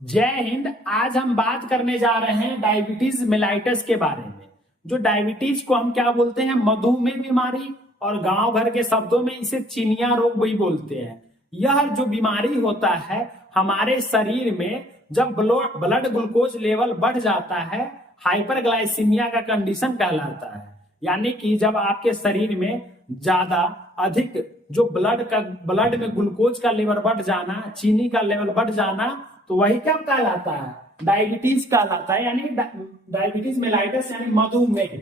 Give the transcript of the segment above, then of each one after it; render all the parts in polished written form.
जय हिंद। आज हम बात करने जा रहे हैं डायबिटीज मेलाइटस के बारे में। जो डायबिटीज को हम क्या बोलते हैं, मधुमेह बीमारी, और गांव भर के शब्दों में इसे चिनिया रोग भी बोलते हैं। यह जो बीमारी होता है हमारे शरीर में, जब ब्लड ग्लूकोज लेवल बढ़ जाता है, हाइपरग्लाइसीमिया का कंडीशन कहलाता है। यानी कि जब आपके शरीर में ज्यादा अधिक जो ब्लड में ग्लूकोज का लेवल बढ़ जाना, चीनी का लेवल बढ़ जाना, तो वही क्या कहलाता है, डायबिटीज कहलाता है। यानी डायबिटीज मेलाइटस यानी मधुमेह।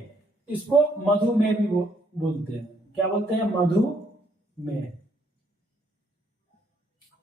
इसको मधुमेह भी बोलते हैं। क्या बोलते हैं? मधुमेह।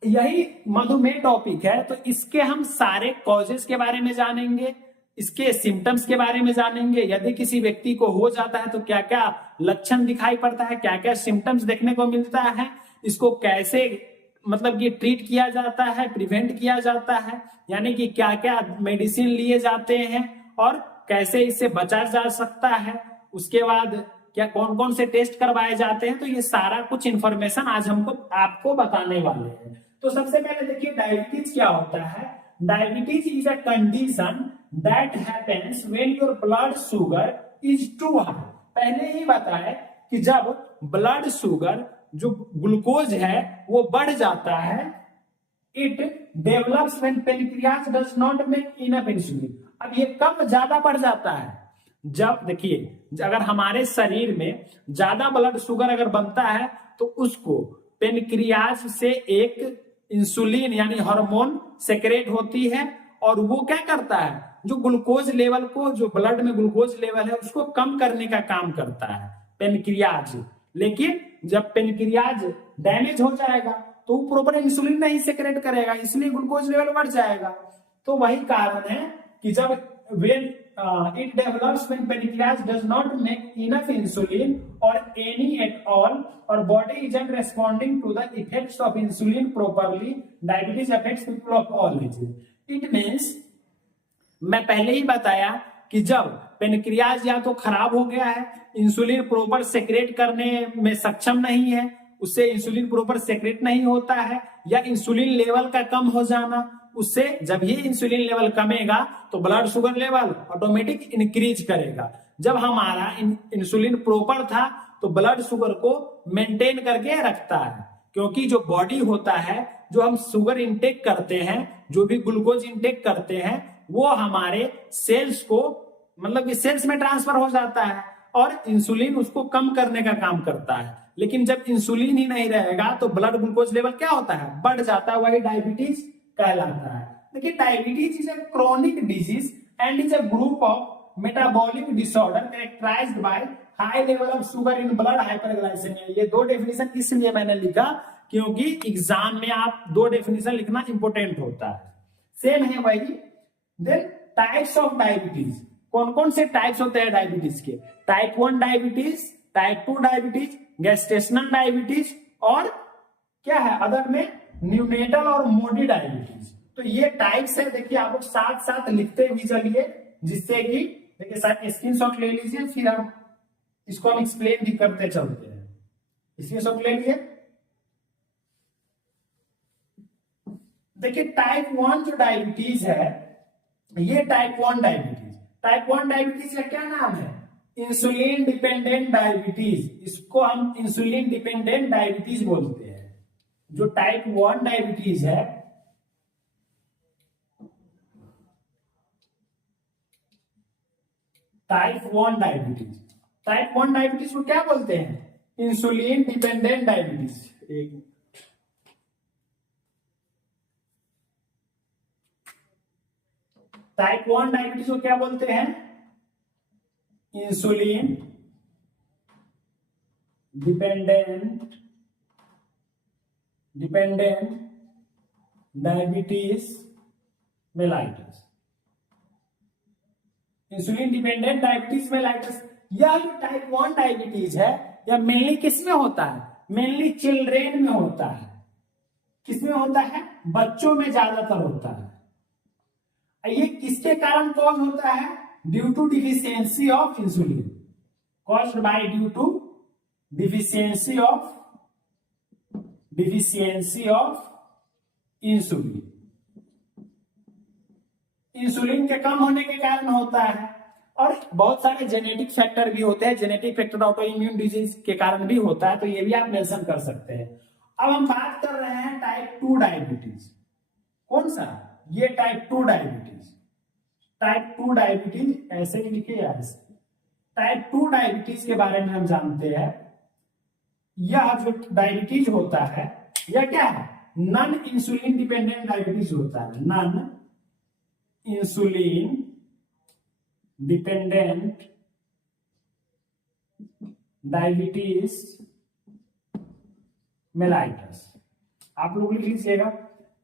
यही मधुमेह टॉपिक है। तो इसके हम सारे कॉजेस के बारे में जानेंगे, इसके सिम्टम्स के बारे में जानेंगे। यदि किसी व्यक्ति को हो जाता है तो क्या क्या लक्षण दिखाई पड़ता है, क्या क्या सिम्टम्स देखने को मिलता है, इसको कैसे मतलब कि ट्रीट किया जाता है, प्रिवेंट किया जाता है, यानी कि क्या क्या मेडिसिन लिए जाते हैं और कैसे इससे बचा जा सकता है। उसके बाद क्या कौन कौन से टेस्ट करवाए जाते हैं। तो ये सारा कुछ इंफॉर्मेशन आज हमको आपको बताने वाले हैं। तो सबसे पहले देखिए डायबिटीज क्या होता है। Diabetes is a condition that happens when your blood sugar is too high. पहले ही बताया कि जब ब्लड शुगर जो ग्लूकोज है वो बढ़ जाता है, it develops when pancreas does not make enough insulin. अब ये कब ज्यादा बढ़ जाता है? जब देखिए अगर हमारे शरीर में ज्यादा ब्लड शुगर अगर बनता है तो उसको पेनक्रियाज से एक इंसुलिन यानी हार्मोन सेक्रेट होती है, और वो क्या करता है, जो ग्लूकोज लेवल को, जो ब्लड में ग्लूकोज लेवल है उसको कम करने का काम करता है पेनक्रियाज। लेकिन जब पेनक्रियाज डैमेज हो जाएगा तो वो प्रॉपर इंसुलिन नहीं सेक्रेट करेगा, इसलिए ग्लूकोज लेवल बढ़ जाएगा। तो वही कारण है कि जब when it develops when pancreas does not make enough insulin or any at all, or body isn't responding to the effects of insulin properly, diabetes affects people of all ages. It means मैं पहले ही बताया कि जब pancreas या तो खराब हो गया है, इंसुलिन प्रॉपर सेक्रेट करने में सक्षम नहीं है, उससे इंसुलिन प्रॉपर सेक्रेट नहीं होता है, या इंसुलिन लेवल का कम हो जाना, उससे जब ही इंसुलिन लेवल कमेगा तो blood sugar level automatic increase करेगा। जब हमारा इंसुलिन प्रॉपर था तो ब्लड शुगर को मेंटेन करके रखता है, क्योंकि जो बॉडी होता है, जो हम शुगर इंटेक करते हैं, जो भी ग्लूकोज इंटेक करते हैं, वो हमारे सेल्स को मतलब कि सेल्स में ट्रांसफर हो जाता है और इंसुलिन उसको कम करने का काम करता है। लेकिन जब इंसुलिन ही नहीं रहेगा तो ब्लड ग्लूकोज लेवल क्या होता है, बढ़ जाता है, वही डायबिटीज कहलाता है। देखिए diabetes is a chronic disease and is a group of metabolic disorder characterised by high level of sugar in blood, hyperglycaemia. ये दो डेफिनेशन इसलिए मैंने लिखा क्योंकि एग्जाम में आप दो डेफिनेशन लिखना इंपोर्टेंट होता है। सेम है वही। देन टाइप्स ऑफ डायबिटीज, कौन कौन से टाइप्स होते हैं डायबिटीज के? Type 1 diabetes, type 2 diabetes, gestational diabetes, और क्या है अदर में न्यूनेटल और मोडी डायबिटीज। तो ये टाइप्स है। देखिए आप लोग साथ साथ लिखते भी चलिए, जिससे कि देखिए साथ स्क्रीनशॉट ले लीजिए, फिर हम इसको हम एक्सप्लेन भी करते चलते हैं। स्क्रीनशॉट ले लीजिए। देखिए टाइप 1 जो डायबिटीज है, ये टाइप 1 डायबिटीज। टाइप 1 डायबिटीज का क्या नाम है? Insulin dependent diabetes. इसको हम इंसुलिन डिपेंडेंट डायबिटीज बोलते हैं। जो टाइप 1 डायबिटीज है, टाइप 1 डायबिटीज, टाइप 1 डायबिटीज को क्या बोलते हैं? Insulin dependent diabetes. Type 1 diabetes को क्या बोलते हैं? Insulin dependent diabetes mellitus. Insulin dependent diabetes mellitus. यह जो टाइप 1 डायबिटीज है, यह मेनली किसमें होता है? मेनली चिल्ड्रेन में होता है। किसमें होता है? बच्चों में ज्यादातर होता है। ये किसके कारण कॉज होता है? Due to deficiency of insulin, caused by due to deficiency of insulin. Insulin के कम होने के कारण होता है। और बहुत सारे जेनेटिक फैक्टर भी होते हैं, genetic factor auto immune disease के कारण भी होता है, तो ये भी आप मेंशन कर सकते हैं। अब हम बात कर रहे हैं टाइप 2 डायबिटीज। कौन सा? ये टाइप 2 डायबिटीज। टाइप 2 डायबिटीज ऐसे ही लिखे यार। टाइप 2 डायबिटीज के बारे में हम जानते हैं। यह जो डायबिटीज होता है यह क्या है? नॉन इंसुलिन डिपेंडेंट डायबिटीज होता है। Non insulin dependent diabetes mellitus. आप लोग लिख लीजिएगा।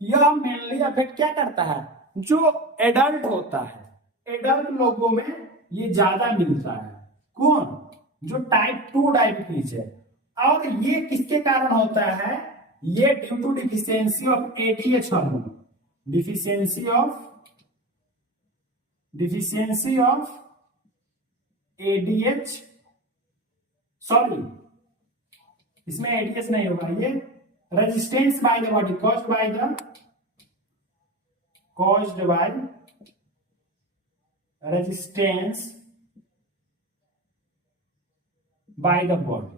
यह मेनली अफेक्ट क्या करता है? जो एडल्ट होता है, एडल्ट लोगों में ये ज्यादा मिलता है। कौन? जो टाइप 2 डायबिटीज है। और ये किसके कारण होता है? ये due to deficiency of ADH hormone. Deficiency of ADH, sorry इसमें एडीएच नहीं होगा, ये resistance by the body, caused by resistance by the body.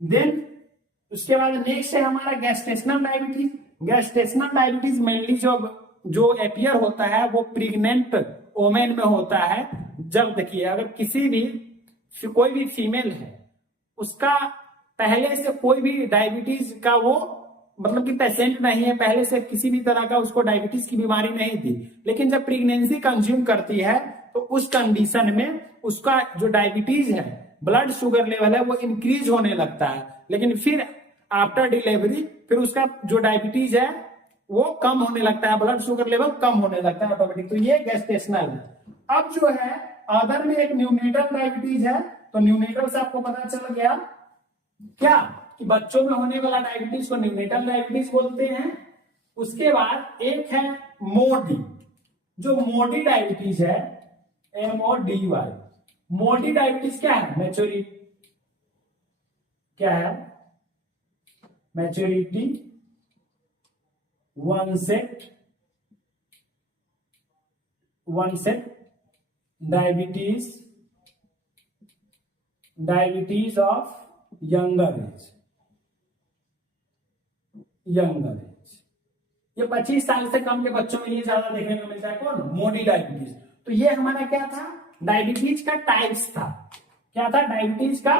Then उसके बाद नेक्स्ट है हमारा gestational diabetes. Gestational diabetes mainly जो अपियर होता है वो प्रेग्नेंट वोमेन में होता है। जब देखिए अगर कोई भी फीमेल है, उसका पहले से कोई भी डायबिटीज का वो मतलब कि पेशेंट नहीं है, पहले से किसी भी तरह का उसको डायबिटीज की बीमारी नहीं थी, लेकिन जब प्रेगनेंसी कंज्यूम करती है तो उस कंडीशन में उसका जो डायबिटीज है, ब्लड शुगर लेवल है, वो इंक्रीज होने लगता है। लेकिन फिर आफ्टर डिलीवरी फिर उसका जो डायबिटीज है वो कम होने लगता है, ब्लड शुगर लेवल कम होने लगता है ऑटोमेटिक। तो ये गैस्ट्रेशनल है। अब जो है अदर में एक न्यूनेटल डायबिटीज है। तो न्यूनेटल से आपको पता चल गया क्या कि बच्चों में होने वाला डायबिटीज को न्यूनेटल डायबिटीज बोलते हैं। उसके बाद एक है मोडी। जो मोडी डायबिटीज है, MODY, मोडी डायबिटीज क्या है? मैच्योरिटी, क्या है? Maturity onset diabetes of younger as. ये 25 साल से कम के बच्चों में ये ज्यादा देखने को मिलता है। कौन? मोडी डायबिटीज। तो ये हमारा क्या था? डायबिटीज का टाइप्स था। क्या था? डायबिटीज का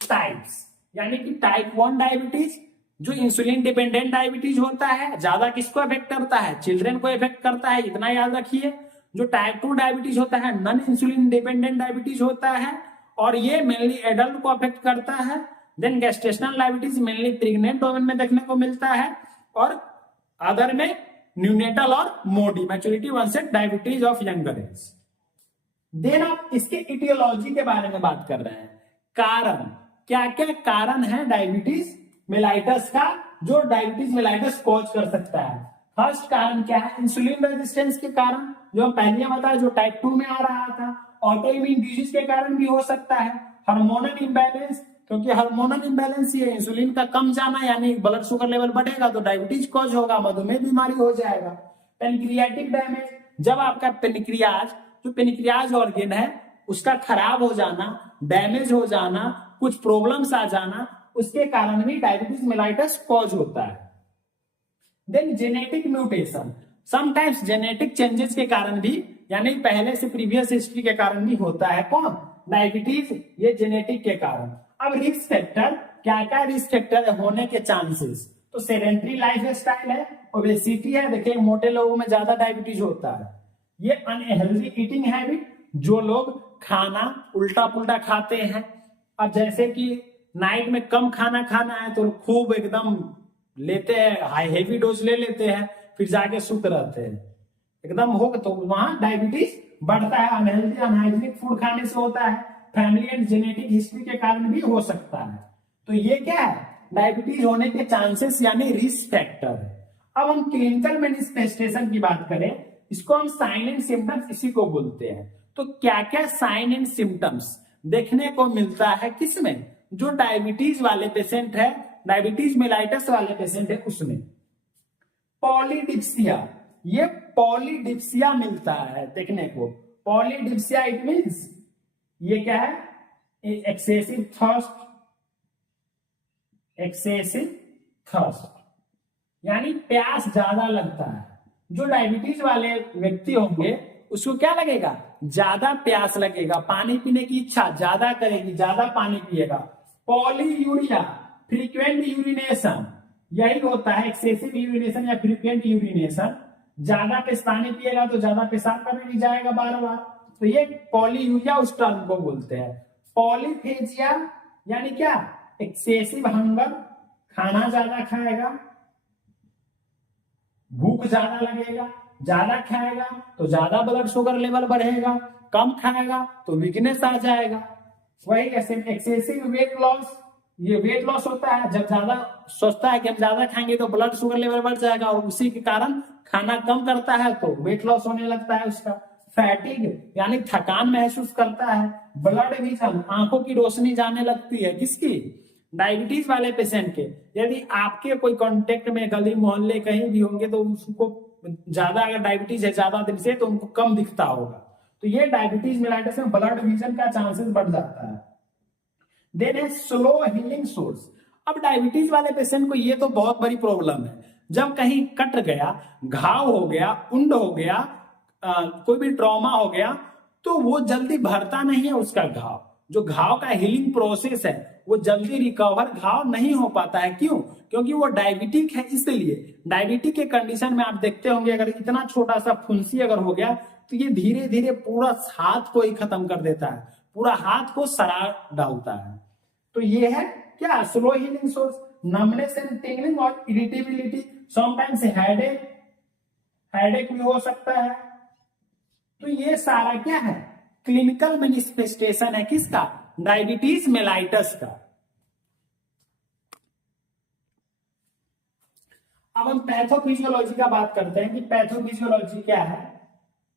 टाइप्स। यानी कि टाइप 1 डायबिटीज जो इंसुलिन डिपेंडेंट डायबिटीज होता है, ज्यादा किसको इफेक्ट करता है? चिल्ड्रन को इफेक्ट करता है, इतना याद रखिए। जो टाइप 2 डायबिटीज होता है नॉन इंसुलिन डिपेंडेंट डायबिटीज होता है, और ये मेनली एडल्ट को अफेक्ट करता है। Then gestational diabetes mainly pregnant women में देखने को मिलता है, और अदर में न्यूनेटल और MODY, maturity onset diabetes of younger age. Then आप इसके इटियोलॉजी के बारे में बात कर रहे हैं। कारण, क्या क्या कारण है डायबिटीज मेलाइटस का, जो डायबिटीज मेलाइटस कॉज कर सकता है? फर्स्ट कारण क्या है? इंसुलिन रेजिस्टेंस के कारण, जो हम पहले बताया जो टाइप 2 में आ रहा था। ऑटो इम्यून डिजीज के कारण भी हो सकता है। हार्मोनल इंबैलेंस, क्योंकि हार्मोनल इंबैलेंस ये इंसुलिन का कम जाना, यानी ब्लड शुगर लेवल बढ़ेगा तो डायबिटीज कॉज होगा, मधुमेह बीमारी हो जाएगा। पेनक्रियाटिक डैमेज, जब आपका पेनक्रियाज, जो पेनक्रियाज ऑर्गन है उसका खराब हो जाना, डैमेज हो जाना, कुछ प्रॉब्लम्स आ जाना, उसके कारण भी डायबिटीज मेलाइटस कॉज होता है। Then genetic mutation, sometimes genetic changes के कारण भी, यानी पहले से प्रीवियस हिस्ट्री के कारण भी होता है। कौन? डायबिटीज, ये जेनेटिक के कारण। अब रिस्क फैक्टर, क्या क्या रिस्क फैक्टर होने के चांसेस? तो सेडेंट्री लाइफ स्टाइल है, ओबेसिटी है, देखिए मोटे लोगों में ज्यादा डायबिटीज होता है। ये अनहेल्दी ईटिंग हैबिट, जो लोग खाना उल्टा पुल्टा खाते हैं। अब जैसे कि नाइट में कम खाना खाना है तो खूब एकदम लेते हैं, हाई हेवी डोज ले लेते हैं, फिर जाके सुत रहते हैं एकदम हो, तो वहां डायबिटीज बढ़ता है। अनहेल्दी अनहाइजीनिक फूड खाने से होता है। फैमिली एंड जेनेटिक हिस्ट्री के कारण भी हो सकता है। तो ये क्या है? डायबिटीज होने के चांसेस, यानी रिस्क फैक्टर है। अब हम क्लिनिकल मैनिफेस्टेशन की बात करें, इसको हम साइन एंड सिम्टम्स इसी को बोलते हैं। तो क्या क्या साइन एंड सिम्टम्स देखने को मिलता है किसमें? जो डायबिटीज वाले पेशेंट है, डायबिटीज मेलाइटस वाले पेशेंट है उसमें। पॉलीडिप्सिया, ये पॉलीडिप्सिया मिलता है देखने को। पॉलीडिप्सिया इट मीन्स ये क्या है, एक्सेसिव थर्स्ट, एक्सेसिव थर्स्ट यानी प्यास ज्यादा लगता है। जो डायबिटीज वाले व्यक्ति होंगे उसको क्या लगेगा, ज्यादा प्यास लगेगा, पानी पीने की इच्छा ज्यादा करेगी, ज्यादा पानी पिएगा। पॉलीयूरिया, फ्रीक्वेंट यूरिनेशन, यही होता है एक्सेसिव यूरिनेशन या फ्रीक्वेंट यूरिनेशन। ज्यादा पानी पिएगा तो ज्यादा पेशाब करने भी जाएगा बार बार, तो ये पॉलीयूरिया उस टर्म को बोलते हैं। पॉलीफेजिया यानी क्या, एक्सेसिव हंगर, खाना ज्यादा खाएगा, भूख ज्यादा लगेगा, ज्यादा खाएगा तो ज्यादा ब्लड शुगर लेवल बढ़ेगा, कम खाएगा तो वीकनेस आ जाएगा। वही एक्सेसिव वेट लॉस, ये वेट लॉस होता है जब ज्यादा सोचता है कि हम ज्यादा खाएंगे तो ब्लड शुगर लेवल बढ़ जाएगा और उसी के कारण खाना कम करता है तो वेट लॉस होने लगता है उसका। फैटिग यानी थकान महसूस करता है। ब्लड विजन, आंखों की रोशनी जाने लगती है, किसकी, डायबिटीज वाले पेशेंट के। यदि आपके कोई कांटेक्ट में गली मोहल्ले कहीं भी होंगे तो उसको ज्यादा, अगर डायबिटीज है ज्यादा दिन से तो उनको कम दिखता होगा, तो ये डायबिटीज मेलाइटिस में ब्लड विजन का चांसेस बढ़ जाता है। देन है स्लो हीलिंग सोर्स। अब डायबिटीज वाले पेशेंट को ये तो बहुत बड़ी प्रॉब्लम है, जब कहीं कट गया, घाव हो गया, उंड हो गया, कोई भी ट्रॉमा हो गया तो वो जल्दी भरता नहीं है उसका घाव। जो घाव का हीलिंग प्रोसेस है वो जल्दी रिकवर घाव नहीं हो पाता है। क्यों, क्योंकि वो डायबिटिक है। इसलिए डायबिटिक के कंडीशन में आप देखते होंगे अगर इतना छोटा सा फुंसी अगर हो गया तो ये धीरे धीरे पूरा हाथ को ही खत्म कर देता है, पूरा हाथ को सड़ा डालता है। तो ये है क्या, slow healing source. Numbness and tingling और इरिटेबिलिटी, समटाइम्स हेडेक भी हो सकता है। तो ये सारा क्या है, क्लिनिकल मैनिफेस्टेशन है किसका, डायबिटीज मेलाइटस का। अब हम पैथोफिजियोलॉजी का बात करते हैं कि पैथोफिजियोलॉजी क्या है।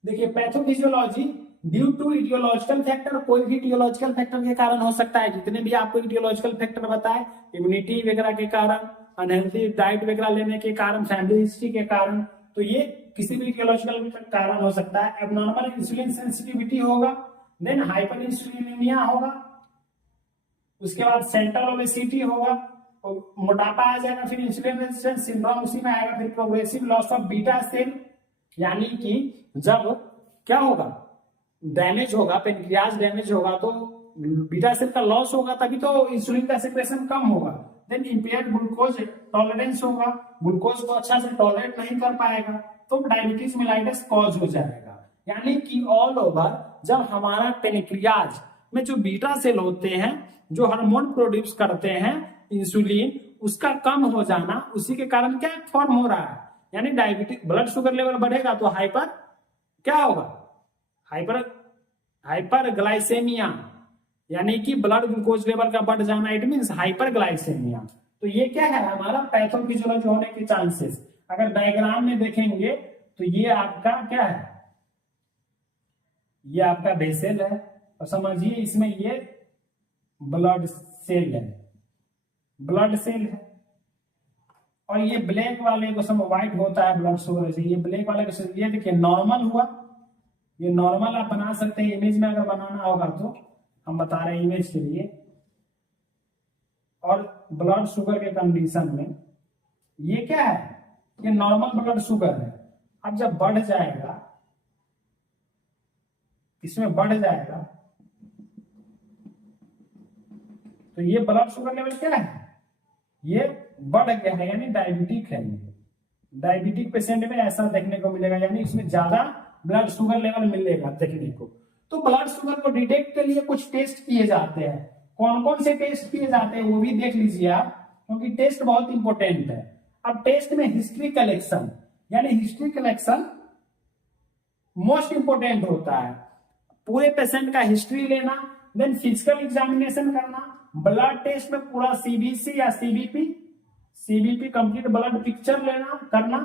देखिए pathophysiology due to aetiological factor, कोई भी इटियोलॉजिकल फैक्टर के कारण हो सकता है। जितने भी आपको इटियोलॉजिकल फैक्टर बताए, इम्यूनिटी वगैरह के कारण, अनहेल्थी डाइट वगैरह लेने के कारण, फैमिली हिस्ट्री के कारण, तो ये किसी भी इटियोलॉजिकल कारण हो सकता है। एबनॉर्मल इंसुलिन सेंसिटिविटी होगा, देन हाइपर इंसुलिनिमिया होगा, उसके बाद सेंट्रल ओबेसिटी होगा, और मोटापा आ जाएगा, फिर इंसुलिन रेजिस्टेंस सिंड्रोम उसी में आएगा, फिर progressive loss of beta cell, यानी कि जब क्या होगा, डैमेज होगा, पेनक्रियाज डैमेज होगा तो बीटा सेल का लॉस होगा, तभी तो इंसुलिन का सेक्रेशन कम होगा। देन इंपेयर्ड ग्लूकोज टॉलरेंस होगा, ग्लूकोज को अच्छा से टॉलरेट नहीं कर पाएगा तो डायबिटीज मेलाइटस कॉज हो जाएगा। यानी कि ऑल ओवर जब हमारा पेनक्रियाज में जो बीटा सेल होते हैं जो हार्मोन प्रोड्यूस करते हैं इंसुलिन, उसका कम हो जाना, उसी के कारण क्या फॉर्म हो रहा है, यानी डायबिटीज, ब्लड शुगर लेवल बढ़ेगा तो हाइपर क्या होगा, हाइपरग्लाइसेमिया, यानी कि ब्लड ग्लूकोज लेवल का बढ़ जाना, इट मींस हाइपरग्लाइसेमिया। तो ये क्या है, हमारा पैथोफिजियोलॉजी होने के चांसेस। अगर डायग्राम में देखेंगे तो ये आपका क्या है, ये आपका वेसल है, और समझिए इसमें ये ब्लड सेल है, ब्लड सेल है, और ये ब्लैक वाले को सब व्हाइट होता है ब्लड शुगर से, ये ब्लैक वाले को ये देखिए नॉर्मल हुआ, ये नॉर्मल आप बना सकते हैं। इमेज में अगर बनाना होगा तो हम बता रहे हैं इमेज के लिए। और ब्लड शुगर के कंडीशन में ये क्या है, ये नॉर्मल ब्लड शुगर है। अब जब बढ़ जाएगा, इसमें बढ़ जाएगा तो ये ब्लड शुगर लेवल क्या है, ये बढ़ गया है, यानी डायबिटिक है। डायबिटिक पेशेंट में ऐसा देखने को मिलेगा, यानी इसमें ज्यादा ब्लड शुगर लेवल मिलेगा देखने को। तो ब्लड शुगर को डिटेक्ट के लिए कुछ टेस्ट किए जाते हैं। कौन कौन से टेस्ट किए जाते हैं वो भी देख लीजिए आप, क्योंकि टेस्ट बहुत इंपॉर्टेंट है। अब टेस्ट में हिस्ट्री कलेक्शन, यानी हिस्ट्री कलेक्शन मोस्ट इंपोर्टेंट होता है। पूरे पेशेंट का हिस्ट्री लेना, देन फिजिकल एग्जामिनेशन करना, ब्लड टेस्ट में पूरा सीबीसी या सीबीपी कंप्लीट ब्लड पिक्चर लेना करना,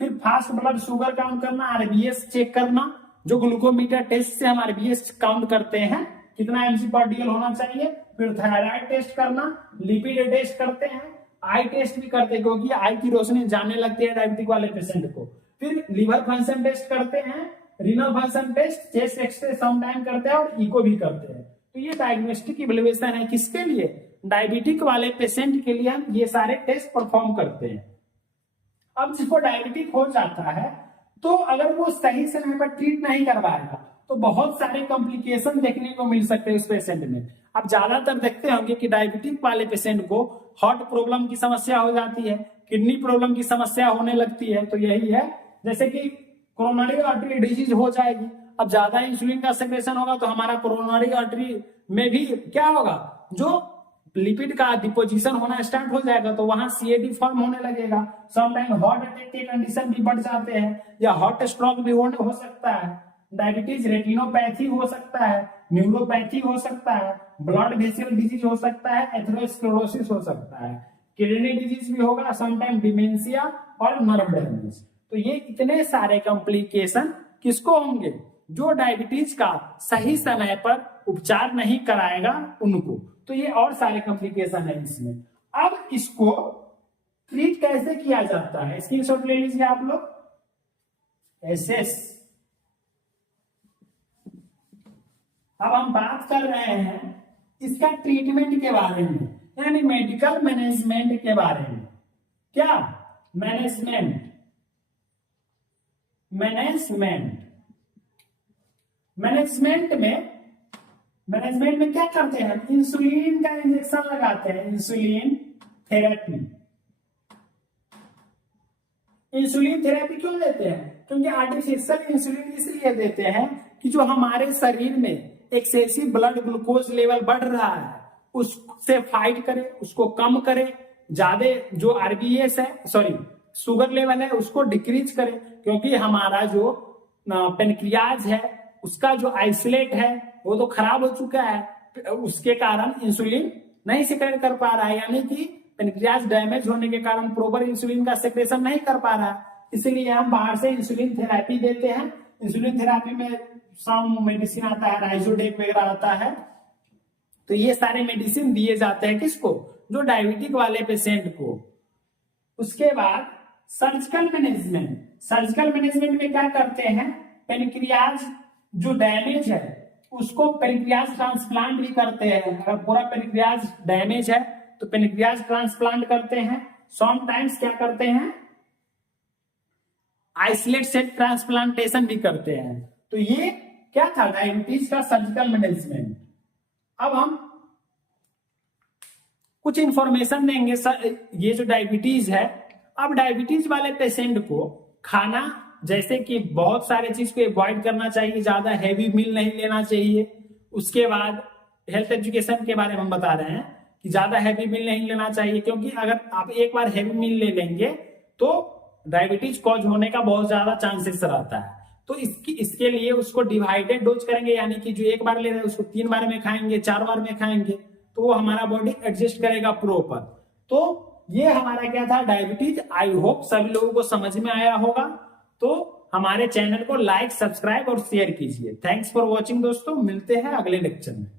फिर फास्ट ब्लड शुगर काउंट करना, आरबीएस चेक करना, जो ग्लूकोमीटर टेस्ट से हम आरबीएस काउंट करते हैं कितना mg/dl होना चाहिए, फिर थायराइड टेस्ट करना, लिपिड टेस्ट करते हैं, आई टेस्ट भी करते हैं क्योंकि आई की रोशनी जाने लगती है डायबिटिक वाले पेशेंट को। फिर लीवर फंक्शन टेस्ट करते हैं, renal function test, chest x-ray sometime करते हैं और इको भी करते हैं। तो ये डायग्नोस्टिक इवैल्यूएशन है किसके लिए? डायबिटिक वाले पेशेंट के लिए हम ये सारे टेस्ट परफॉर्म करते हैं। अब जिसको डायबिटिक हो जाता है तो अगर वो सही समय पर ट्रीट नहीं करवाएगा तो बहुत सारे कॉम्प्लिकेशन देखने को मिल सकते हैं उस पेशेंट में। अब ज्यादातर देखते होंगे कि डायबिटिक वाले पेशेंट को हार्ट प्रॉब्लम की समस्या हो जाती है, किडनी प्रॉब्लम की समस्या होने लगती है। तो यही है, जैसे कि कोरोनरी आर्टरी डिजीज हो जाएगी। अब ज्यादा इंसुलिन का सेक्रेशन होगा तो हमारा कोरोनरी आर्टरी में भी क्या होगा, जो लिपिड का डिपोजिशन होना स्टार्ट हो जाएगा तो वहां सीएडी फॉर्म होने लगेगा। समटाइम हार्ट अटैक के कंडीशन भी बढ़ जाते हैं या हार्ट स्ट्रोक भी हो सकता है। डायबिटीज रेटिनोपैथी हो सकता है, न्यूरोपैथी हो सकता है, ब्लड वेसल डिजीज हो सकता है, एथेरोस्क्लेरोसिस हो सकता है, किडनी डिजीज भी होगा, समटाइम डिमेंशिया और नर्व डैमेज। तो ये इतने सारे कॉम्प्लिकेशन किसको होंगे? जो डायबिटीज का सही समय पर उपचार नहीं कराएगा उनको। तो ये और सारे कॉम्प्लिकेशन है इसमें। अब इसको ट्रीट कैसे किया जाता है, स्क्रीनशॉट ले लीजिए आप लोग। एसएस, अब हम बात कर रहे हैं इसका ट्रीटमेंट के बारे में, यानी मेडिकल मैनेजमेंट के बारे में। क्या मैनेजमेंट में क्या करते हैं? इंसुलिन का इंजेक्शन लगाते हैं, इंसुलिन थेरेपी। इंसुलिन थेरेपी क्यों देते हैं? क्योंकि आर्टिफिशियल इंसुलिन इसलिए देते हैं कि जो हमारे शरीर में एक्सेसिव ब्लड ग्लूकोज लेवल बढ़ रहा है उससे फाइट करे, उसको कम करे, ज्यादा जो आरबीएस है, सॉरी शुगर लेवल है उसको डिक्रीज करे। क्योंकि हमारा जो पेनक्रियाज है उसका जो आइसोलेट है वो तो खराब हो चुका है, उसके कारण इंसुलिन नहीं सिक्रेट कर पा रहा है, यानी कि पेनक्रियाज डैमेज होने के कारण प्रॉपर इंसुलिन का सेक्रेशन नहीं कर पा रहा है। इसलिए हम बाहर से इंसुलिन थेरेपी देते हैं। इंसुलिन थेरेपी में सम मेडिसिन आता है, राइजोडेक वगैरह आता है। तो ये सारे मेडिसिन दिए जाते हैं किसको? जो डायबिटिक वाले पेशेंट को। उसके बाद सर्जिकल मैनेजमेंट में क्या करते हैं? पेनक्रियाज जो डैमेज है उसको पेनक्रियाज ट्रांसप्लांट भी करते हैं। अगर पूरा पेनक्रियाज डैमेज है तो पेनक्रियाज ट्रांसप्लांट करते हैं। समटाइम्स क्या करते हैं? आइसोलेट सेट ट्रांसप्लांटेशन भी करते हैं। तो ये क्या था? डायबिटीज का सर्जिकल मैनेजमेंट। अब हम कुछ इंफॉर्मेशन देंगे सर, ये जो डायबिटीज है, अब डायबिटीज वाले पेशेंट को खाना जैसे कि बहुत सारे चीज को अवॉइड करना चाहिए, ज्यादा हैवी मील नहीं लेना चाहिए। उसके बाद हेल्थ एजुकेशन के बारे में हम बता रहे हैं कि ज्यादा हैवी मील नहीं लेना चाहिए, क्योंकि अगर आप एक बार हैवी मील ले लेंगे तो डायबिटीज कॉज होने का बहुत ज्यादा चांसेस रहता है। तो इसके लिए उसको डिवाइडेड डोज करेंगे, यानी कि जो एक बार ले रहे हैं उसको 3 बार में खाएंगे, 4 बार में खाएंगे, तो वो हमारा बॉडी एडजस्ट करेगा प्रॉपर। तो ये हमारा क्या था? डायबिटीज। आई होप सभी लोगों को समझ में आया होगा। तो हमारे चैनल को लाइक, सब्सक्राइब और शेयर कीजिए। थैंक्स फॉर वॉचिंग दोस्तों, मिलते हैं अगले लेक्चर में।